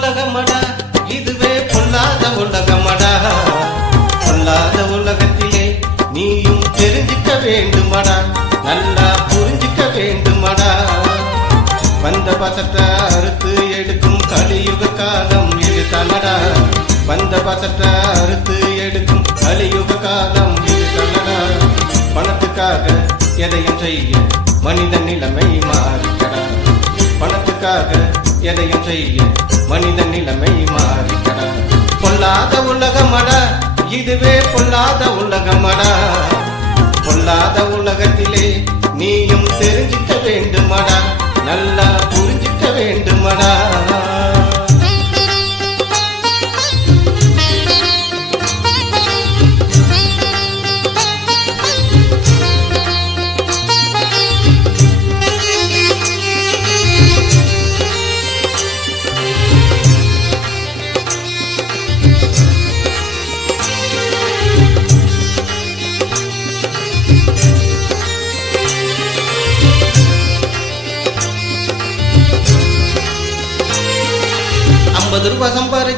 உலகமடா இதுவே பொல்லாத உலகமடா. பொல்லாத உலகத்திலே நீயும் தெரிஞ்சுக்க வேண்டுமடா நல்லா புரிஞ்சுக்க வேண்டுமடா. வந்த பசத்தை அறுத்து எடுக்கும் கலியுக காலம் இது தன்னடா வந்த பசத்தை அறுத்து எடுக்கும் கலியுக காலம் இது தன்னடா பணத்துக்காக எதையும் செய்ய மனித நிலைமை மாறி உனக்காக எதையும் செய்ய மனித நிலைமை மாறிக்கடா பொல்லாத உலகமடா இதுவே பொல்லாத உலகமடா. பொல்லாத உலகத்திலே நீயும் தெரிஞ்சுக்க வேண்டுமடா. நல்லா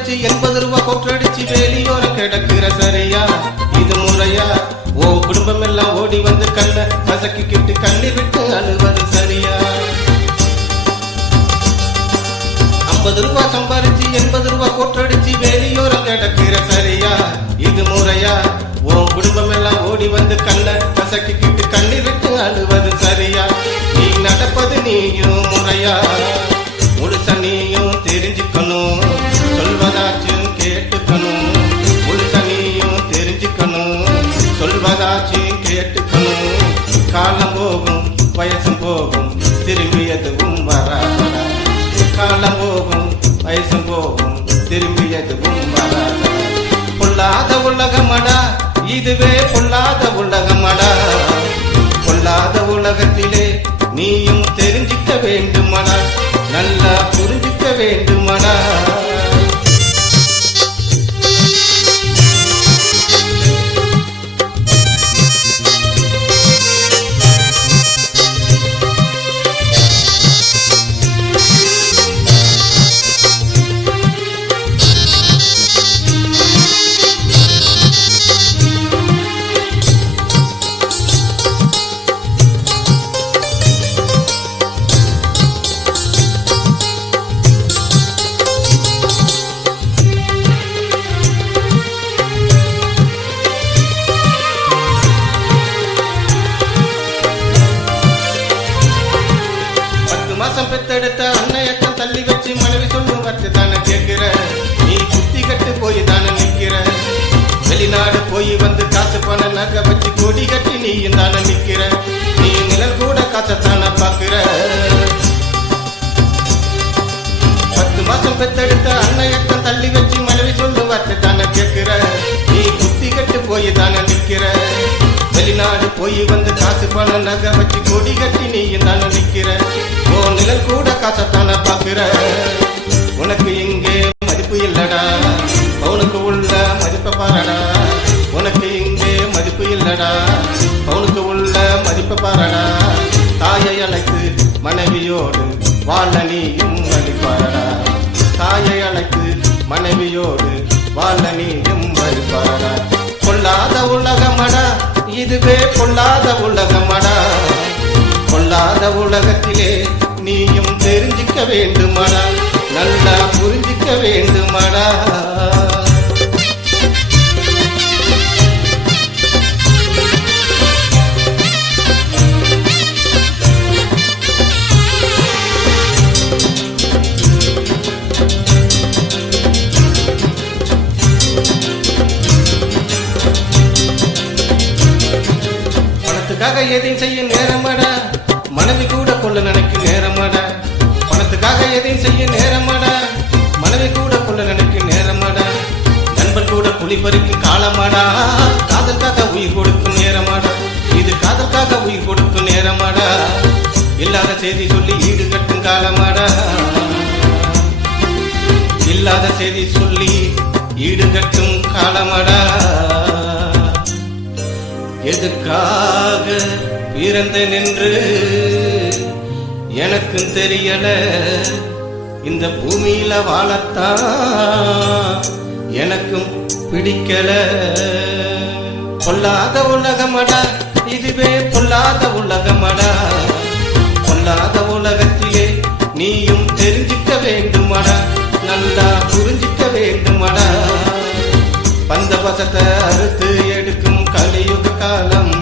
ரூபாய் எண்பது ரூபாய் கொற்றடிச்சு வேலியோர கிடக்குற சரியா? இது முறையா? ஓ குடும்பம் எல்லாம் ஓடி வந்து கண்ண கசக்கிக்கிட்டு கண்ணி விட்டு அழுவது சரியா? ஐம்பது ரூபாய் சம்பாரிச்சு எண்பது ரூபாய் கொற்றடிச்சு வேலியோர கிடக்குற சரியா? இது முறையா? ஓ குடும்பம் எல்லாம் ஓடி வந்து கண்ண கசக்கிக்கிட்டு கண்ணி விட்டு அழுவது சரியா? நீ நடப்பது நீயும் முறையா? காலம் போகும் வயசும் போகும் திரும்பி எதுவும் பொல்லாத உலகமடா இதுவே பொல்லாத உலகமடா. பொல்லாத உலகத்திலே நீயும் தெரிஞ்சிக்க வேண்டுமடா நல்லா புரிஞ்சிக்க வேண்டும் நீயும் தானே நிக்கிற. நீ நிழல் கூட காசத்தானே பாக்குற பத்து மாசம் பெத்தெடுத்த அன்னையக்கம் தள்ளி வச்சு மனைவி சொல்லும் வார்த்தை தானே கேட்கிற. நீ குத்தி கட்டு போய் தானே நிக்கிற. வெளிநாடு போய் வந்து காசு பணம் நகை வச்சு கொடி கட்டி நீ தானே நிக்கிற. ஓ நிழல் கூட காசத்தானே பாக்குற உனக்கு எங்கே மதிப்பு இல்லடா. உனக்கு உள்ள மதிப்பை பாரடா. உனக்கு இங்கே மதிப்பு இல்லடா. மதிப்பை தாயை அழைத்து மனைவியோடு வாழ நீயும் வழிபாரடா தாயை அழைத்து மனைவியோடு வாழ நீயும் வழிபாரடா கொள்ளாத உலகமடா இதுவே கொள்ளாத உலகமடா? கொள்ளாத உலகத்திலே நீயும் தெரிஞ்சுக்க வேண்டுமடா? நல்லா புரிஞ்சிக்க வேண்டுமடா? பணத்துக்காக எதையும் செய்ய நேரமாடா? மனைவி கூட கொள்ள நினைக்கும் நேரமாடா? பணத்துக்காக எதையும் செய்ய நேரமாடா? மனைவி கூட கொள்ள நினைக்கும் நேரமாடா? நண்பன் கூட குழி பறிக்கும் காலமாடா? காதலுக்காக உயிர் கொடுக்கும் நேரமாடா? இது காதலுக்காக உயிர் கொடுக்கும் நேரமாடா? இல்லாத செய்தி சொல்லி ஈடு கட்டும் காலமாடா? இல்லாத செய்தி சொல்லி ஈடு கட்டும் காலமாடா? எதுக்கா இறந்து நின்று எனக்கும் தெரியல. இந்த பூமியில வாழத்தான் எனக்கும் பிடிக்கல. பொல்லாத உலகமடா இதுவே பொல்லாத உலகமடா. பொல்லாத உலகத்திலே நீயும் தெரிஞ்சுக்க வேண்டுமடா. நல்லா புரிஞ்சுக்க வேண்டுமடா. பந்த பசத்தை அறுத்து எடுக்கும் கலியுக காலம்.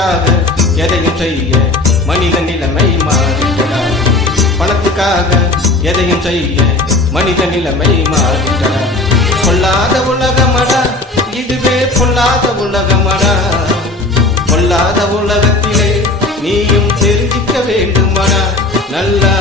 பணத்துக்காக எதையும் செய்ய மனித நிலைமை மாறிட்டடா பணத்துக்காக எதையும் செய்ய மனித நிலைமை மாறிட்டடா பொல்லாத உலகமடா இதுவே பொல்லாத உலகமடா. பொல்லாத உலகத்திலே நீயும் தெரிஞ்சிக்க வேண்டுமடா. நல்லா